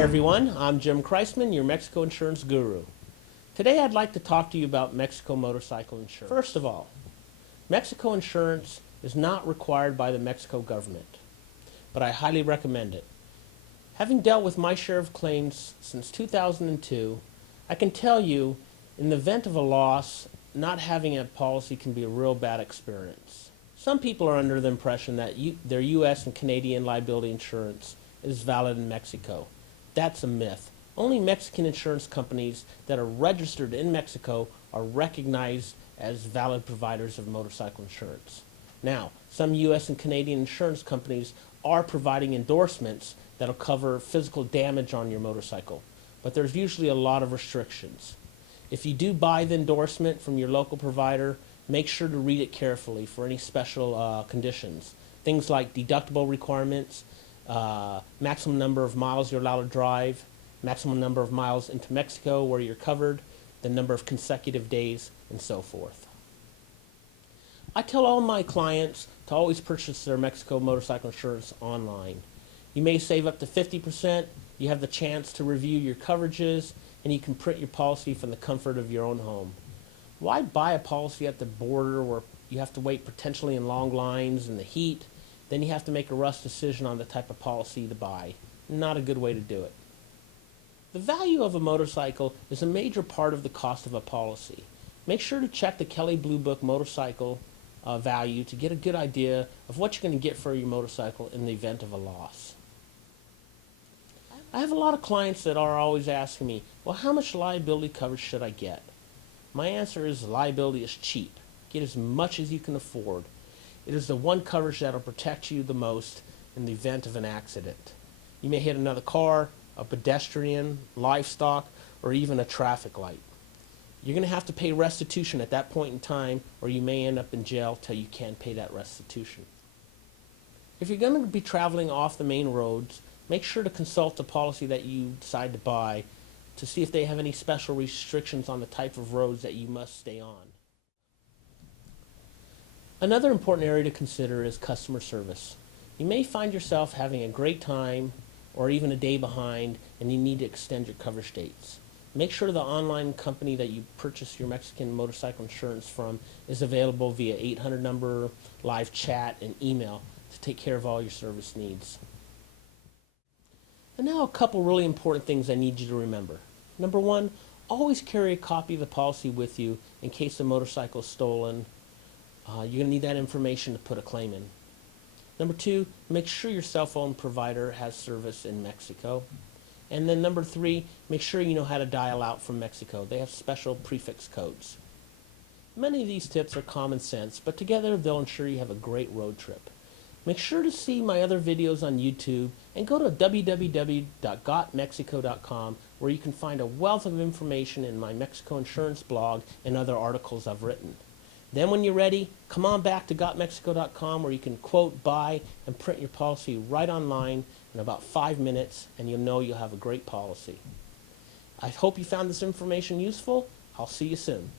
Hi everyone, I'm Jim Kreisman, your Mexico insurance guru. Today I'd like to talk to you about Mexico motorcycle insurance. First of all, Mexico insurance is not required by the Mexico government, but I highly recommend it. Having dealt with my share of claims since 2002, I can tell you, in the event of a loss, not having a policy can be a real bad experience. Some people are under the impression that their U.S. and Canadian liability insurance is valid in Mexico. That's a myth. Only Mexican insurance companies that are registered in Mexico are recognized as valid providers of motorcycle insurance. Now, some U.S. and Canadian insurance companies are providing endorsements that will cover physical damage on your motorcycle, but there's usually a lot of restrictions. If you do buy the endorsement from your local provider, make sure to read it carefully for any special conditions. Things like deductible requirements, maximum number of miles you're allowed to drive, maximum number of miles into Mexico where you're covered, the number of consecutive days, and so forth. I tell all my clients to always purchase their Mexico motorcycle insurance online. You may save up to 50%, you have the chance to review your coverages, and you can print your policy from the comfort of your own home. Why buy a policy at the border where you have to wait potentially in long lines in the heat? Then you have to make a rush decision on the type of policy to buy. Not a good way to do it. The value of a motorcycle is a major part of the cost of a policy. Make sure to check the Kelley Blue Book motorcycle value to get a good idea of what you're going to get for your motorcycle in the event of a loss. I have a lot of clients that are always asking me, well, how much liability coverage should I get? My answer is liability is cheap. Get as much as you can afford. It is the one coverage that will protect you the most in the event of an accident. You may hit another car, a pedestrian, livestock, or even a traffic light. You're going to have to pay restitution at that point in time, or you may end up in jail till you can't pay that restitution. If you're going to be traveling off the main roads, make sure to consult the policy that you decide to buy to see if they have any special restrictions on the type of roads that you must stay on. Another important area to consider is customer service. You may find yourself having a great time or even a day behind and you need to extend your coverage dates. Make sure the online company that you purchase your Mexican motorcycle insurance from is available via 800 number, live chat, and email to take care of all your service needs. And now a couple really important things I need you to remember. Number one, always carry a copy of the policy with you in case the motorcycle is stolen. You're going to need that information to put a claim in. Number two, make sure your cell phone provider has service in Mexico. And then number three, make sure you know how to dial out from Mexico. They have special prefix codes. Many of these tips are common sense, but together they'll ensure you have a great road trip. Make sure to see my other videos on YouTube and go to www.GotMexico.com where you can find a wealth of information in my Mexico insurance blog and other articles I've written. Then when you're ready, come on back to GotMexico.com where you can quote, buy, and print your policy right online in about 5 minutes, and you'll know you'll have a great policy. I hope you found this information useful. I'll see you soon.